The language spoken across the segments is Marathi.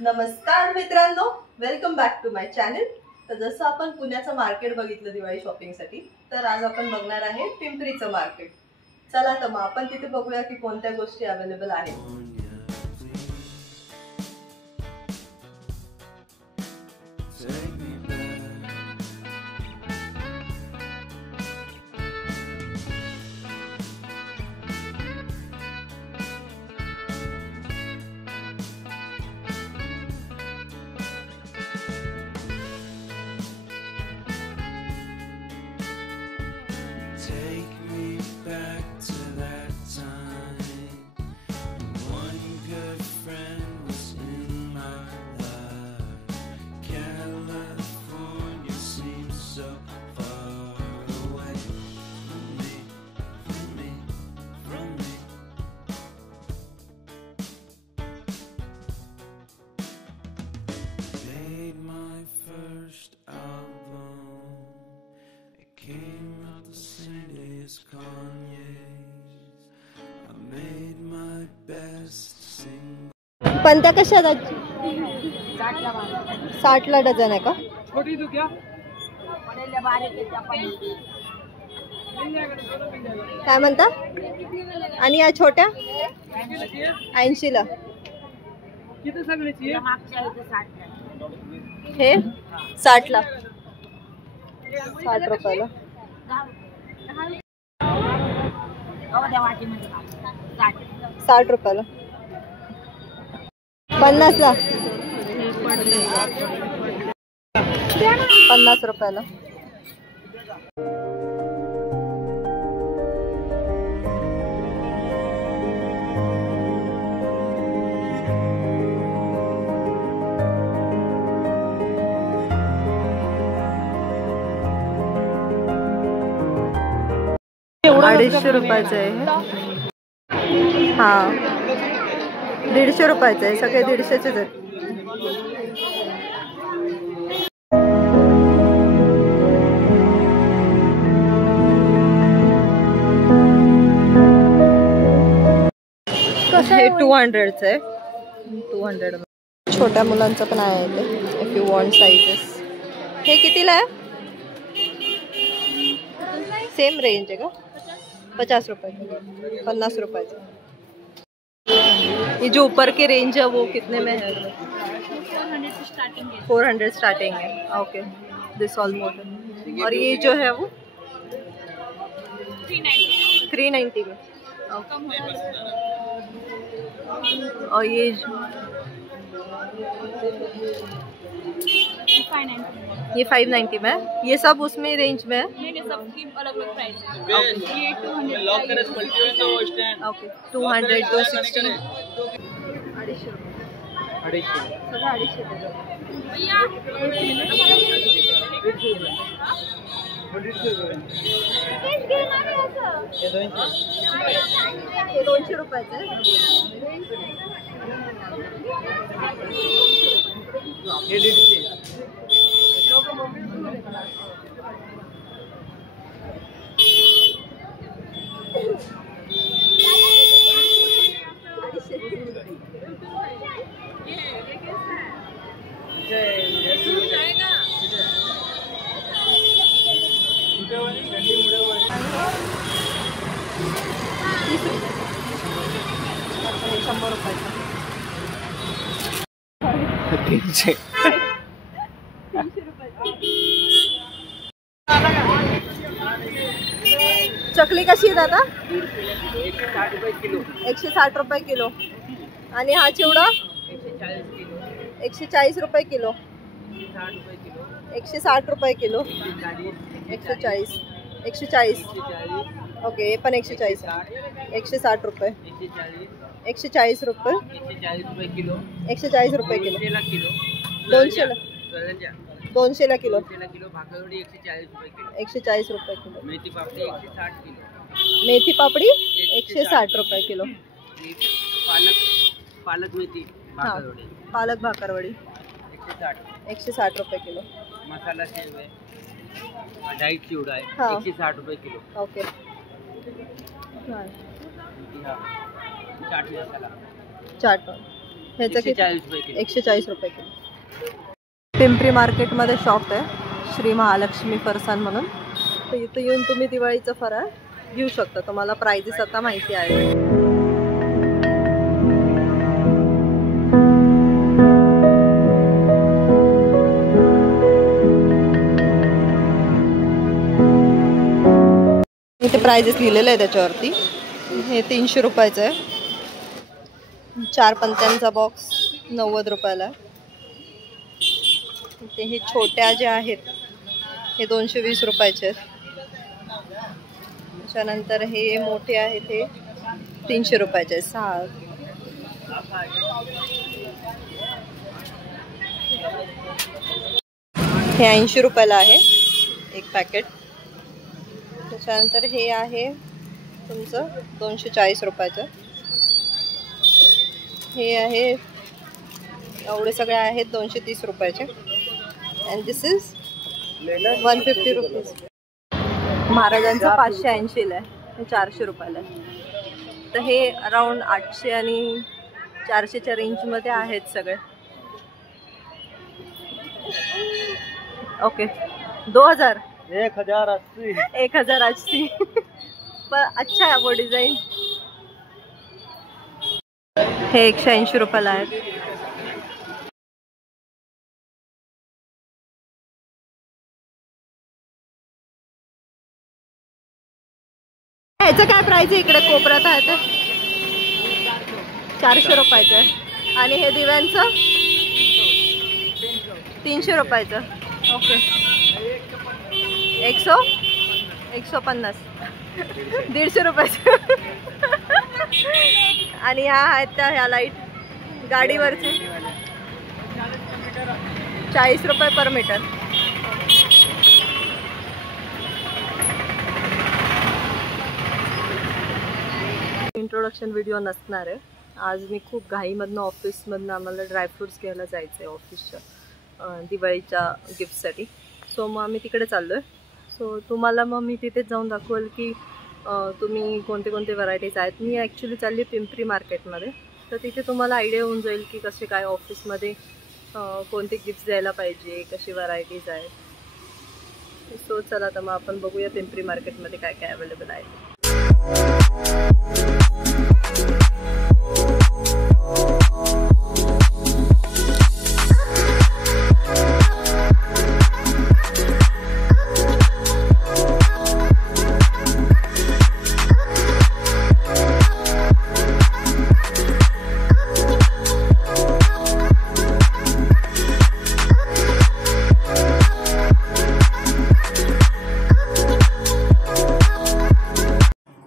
नमस्कार मित्रांनो, welcome back to my channel. तर जसं आपण पुण्याचं मार्केट बघितलं दिवाळी शॉपिंगसाठी, तर आज आपण बघणार आहे पिंपरीचं मार्केट। चला तर मग आपण तिथे बघूया की कोणत्या गोष्टी अवेलेबल आहेत। पंत्या कशा आहेत? 60ला डझन आहे का? छोटी तू क्या काय म्हणता? आणि या छोट्या 80ला। हे 60ला, 60 रुपयाला। 60 रुपयाला। 50ला, 50 रुपयाला। अडीचशे रुपयाचं आहे। हा 150 रुपयाचं आहे। सगळे 150चेच आहेत। हे 200चं आहे। 200 छोट्या मुलांचं पण आहे ते, इफ यू वॉन्ट साइजेस। हे कितीला आहे? सेम रेंज है का? 50 रुपए, 50 रुपए। ये जो ऊपर के रेंज है वो कितने में है? 400 स्टार्टिंग है। ओके, दिस ऑलमोस्ट। और ये जो है वो 390 में। और ये 590 में। ये सब उसमें रेंज में है? सबकी अलग-अलग प्राइस है। ये 200 लॉक करे पलटी है तो स्टैंड। ओके, 200 260 250 250 सगळं 250 भैया हे 200 रुपयाचं आहे। हे 150 चकली कशी आहे दादा? 160 रुपये किलो। 160 रुपये किलो। आणि हा चिवडा 140 रुपये किलो। 160 रुपये किलो। 140 140। ओके, हे पण 140। 160 रुपये। 140 रुपये। 140 रुपये किलो। 140 रुपये किलो। 200 ला किलो। भाकरवडी 140 रुपये किलो। 140 रुपये किलो। मेथी पापड़ी 160 किलो। मेथी पापड़ी 160 रुपये किलो। पालक मेथी भाकरवडी। पालक भाकरवडी 160 रुपये किलो। मसाला सेव है, डाइट चिवड़ा है, 160 रुपये किलो। ओके, चाट मसाला चाट ह्याचं किती? 140 रुपये किलो. 140 रुपये किलो. पिंपरी मार्केटमध्ये शॉप आहे श्री महालक्ष्मी फरसान म्हणून. तर इथं येऊन तुम्ही दिवाळीचं फराळ घेऊ शकता. तुम्हाला प्राइजेस आता माहिती आहे. इथे प्राइजेस लिहिलेलं आहे त्याच्यावरती. हे 300 रुपयाचं आहे. 4 पंत्यांचा बॉक्स 90 रुपयाला. ते हे छोट्या ज्या आहेत हे 220 रुपयाचे आहेत. त्याच्यानंतर हे मोठे आहेत ते 300 रुपयाचे आहेत. 6 हे 80 रुपयाला आहे एक पॅकेट. त्याच्यानंतर हे आहे तुमचं 240 रुपयाचं. हे आहे एवढे सगळे आहेत 230 रुपयाचे. And this is 150 rupees. महाराजांचं 580 आहे. हे 400 रुपयाला आहे. तर हे अराउंड 800 आणि 400च्या रेंजमध्ये आहेत सगळे. ओके 2000 1080 1080 पण अच्छा आहे वो डिझाईन. हे 180 रुपयाला आहेत. ह्याचं काय प्राइस आहे इकडे कोपऱ्यात आहे ते? 400 रुपयाचं आहे. आणि हे दिव्यांचं 300 रुपयाचं. ओके 150 150 रुपयाचं. आणि ह्या आहेत त्या ह्या लाईट गाडीवरचे 40 रुपये पर मीटर. इंट्रोडक्शन व्हिडिओ नसणार आहे. आज मी खूप घाईमधनं ऑफिसमधनं आम्हाला ड्रायफ्रूट्स घ्यायला जायचं आहे ऑफिसच्या दिवाळीच्या गिफ्टसाठी. सो मग आम्ही तिकडे चाललो आहे. सो तुम्हाला मग मी तिथेच जाऊन दाखवेल की तुम्ही कोणते कोणते व्हरायटीज आहेत. मी ॲक्च्युली चालली पिंपरी मार्केटमध्ये. तर तिथे तुम्हाला आयडिया होऊन जाईल की कसे काय ऑफिसमध्ये कोणते गिफ्ट्स द्यायला पाहिजे, कशी व्हरायटीज आहेत. सो चला तर मग आपण बघूया पिंपरी मार्केटमध्ये काय काय अवेलेबल आहे.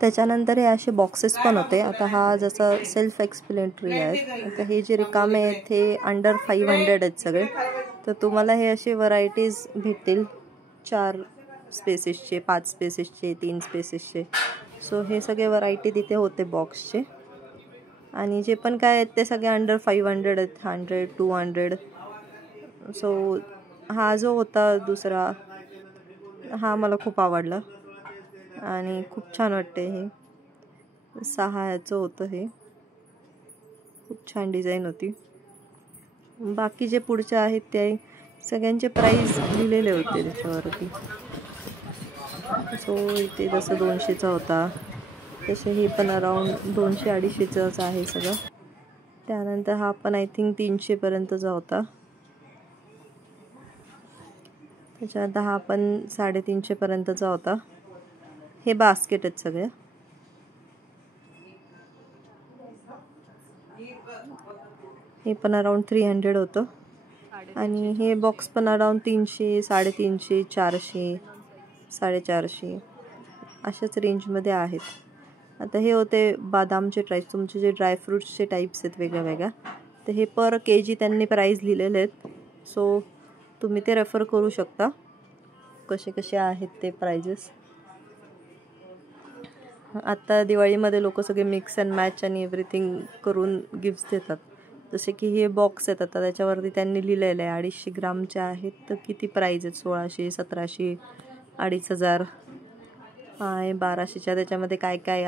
त्याच्यानंतर हे असे बॉक्सेस पण होते. आता हा जसं सेल्फ एक्सप्लेनेटरी आहे. आता हे जे रिकामे आहेत हे अंडर 500 आहेत सगळे. तर तुम्हाला हे असे व्हरायटीज भेटतील 4 स्पेसेसचे, 5 स्पेसेसचे, 3 स्पेसेसचे. सो हे सगळे व्हरायटी तिथे होते बॉक्सचे. आणि जे पण काय आहेत ते सगळे अंडर 500 आहेत. 100 200. सो हा जो होता दुसरा हा मला खूप आवडला आणि खूप छान वाटते. हे 6 ह्याचं होतं. हे खूप छान डिझाईन होती. बाकी जे पुढचे आहेत ते सगळ्यांचे प्राईस लिहिलेले होते त्याच्यावरती. सो इथे जसं 200चा होता तसे हे पण अराउंड 200-250च आहे सगळं. त्यानंतर हा पण आय थिंक 300पर्यंतचा होता. त्याच्यानंतर हा पण 350पर्यंतचा होता. हे बास्केट आहेत सगळे. हे पण अराउंड 300 होतं. आणि हे बॉक्स पण अराउंड 300, 350, 400, 450 अशाच रेंजमध्ये आहेत. आता हे होते बदामचे टाईप्स. तुमचे जे ड्रायफ्रूट्सचे टाईप्स आहेत वेगळ्या वेगळ्या. तर हे पर केजी त्यांनी प्राईस लिहिलेले आहेत. सो तुम्ही ते रेफर करू शकता कसे कसे आहेत ते प्राइजेस. आता दिवाळीमध्ये लोक सगळे मिक्स अँड मॅच आणि एव्हरीथिंग करून गिफ्ट्स देतात. जसे की हे बॉक्स आहेत. आता त्याच्यावरती त्यांनी लिहिलेलं आहे 250 ग्रामचे आहेत. तर किती प्राईज आहेत? 1600, 1700, 2500 आहे 1200च्या. त्याच्यामध्ये काय काय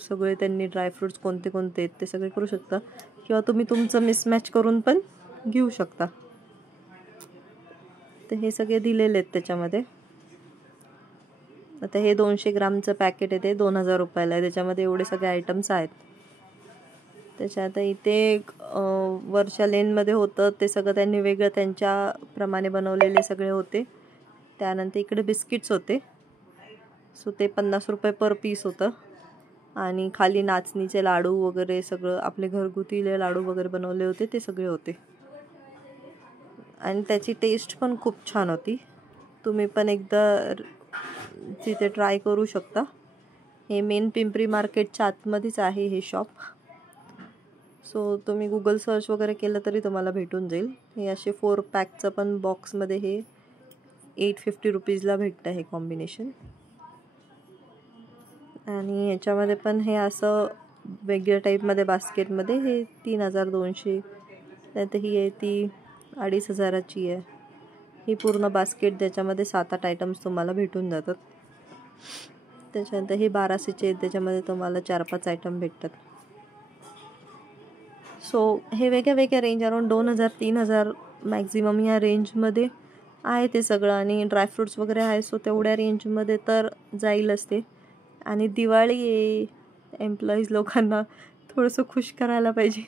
सगळे त्यांनी ड्रायफ्रुट्स कोणते कोणते आहेत ते सगळे करू शकता, किंवा तुम्ही तुमचं मिसमॅच करून पण घेऊ शकता. तर हे सगळे दिलेले आहेत त्याच्यामध्ये. आता हे 200 ग्रामचं पॅकेट आहे ते 2000 रुपयाला आहे. त्याच्यामध्ये एवढे सगळे आयटम्स आहेत. त्याच्यात इथे वरच्या लेनमध्ये होतं ते सगळं त्यांनी वेगळं त्यांच्याप्रमाणे बनवलेले सगळे होते. त्यानंतर इकडे बिस्किट्स होते, सो ते 50 रुपये पर पीस होतं. आणि खाली नाचणीचे लाडू वगैरे सगळं आपले घरगुती लाडू वगैरे बनवले होते ते सगळे होते. आणि त्याची टेस्ट पण खूप छान होती. तुम्ही पण एकदा तिथे ट्राय करू शकता. हे मेन पिंपरी मार्केटच्या आतमध्येच आहे हे शॉप. सो तुम्ही गुगल सर्च वगैरे केलं तरी तुम्हाला भेटून जाईल. हे असे 4 पॅकचं पण बॉक्समध्ये हे 850 रुपीजला भेटतं हे कॉम्बिनेशन. आणि ह्याच्यामध्ये पण हे असं वेगळ्या टाईपमध्ये बास्केटमध्ये हे 3200. त्यात ही आहे ती 2500ची आहे. ही पूर्ण बास्केट ज्याच्यामध्ये 7-8 आयटम्स तुम्हाला भेटून जातात. त्याच्यानंतर हे 1200चे आहेत, त्याच्यामध्ये तुम्हाला 4-5 आयटम भेटतात. सो हे वेगळ्या वेगळ्या रेंज अराउंड 2000-3000 मॅक्झिमम ह्या रेंजमध्ये आहे ते सगळं. आणि ड्रायफ्रुट्स वगैरे आहे, सो तेवढ्या रेंजमध्ये तर जाईलच ते. आणि दिवाळी एम्प्लॉईज लोकांना थोडंसं खुश करायला पाहिजे.